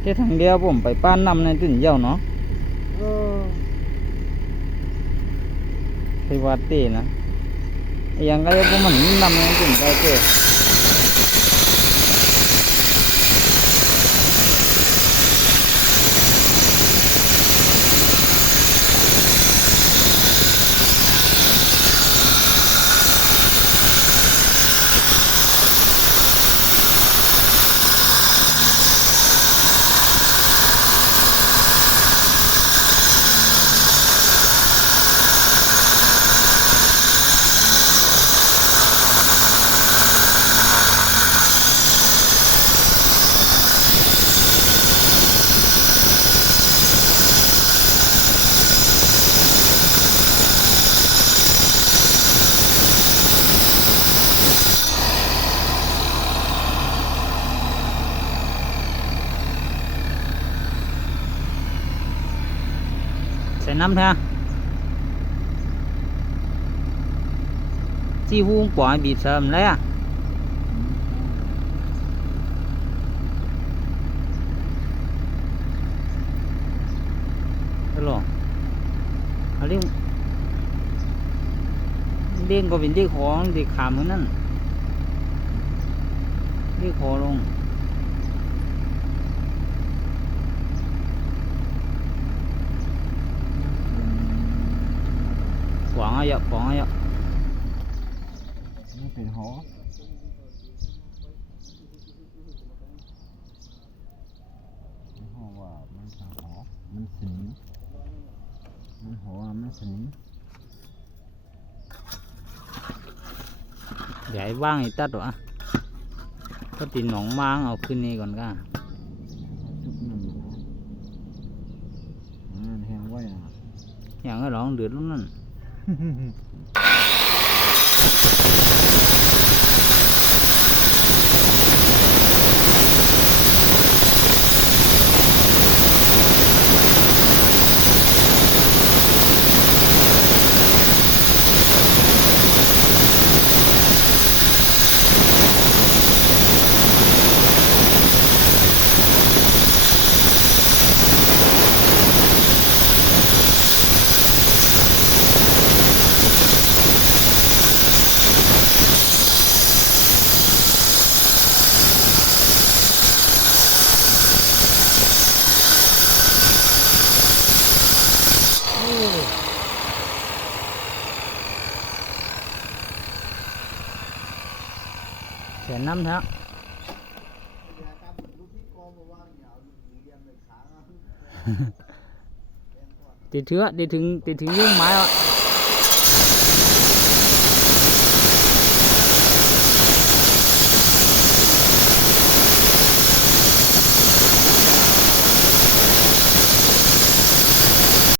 แค่ทางเดียวผมไปป้านนำในตื่นเย้าเนาะ เออ ไปวัดเต้นะยังก็พวกมันนำในตื่นไปเต้ใส่น้ำเถอะจีฮูปล่อยบีบเสริมเลยอ่ะฮัลโหลอันนี้เด้งก็เป็นเด้งของเด็กขามเหมือนนั่นเด้งคอลงขวางอะเยอะขวางอะเยอะ มันเป็นหอหอว่ามันสหอมันสนิมมันหอมันสนิม ใหญ่บ้างไอ้ตัดวะก็ติดหนองม้างเอาขึ้นนี่ก่อนก็ จุกนั่นแห้งไว้นะ อย่างก็ร้องเดือดลุ้นนั่นแสนน้ำเถอะติดเชื้อติดถึงเรื่องไม้อ่ะ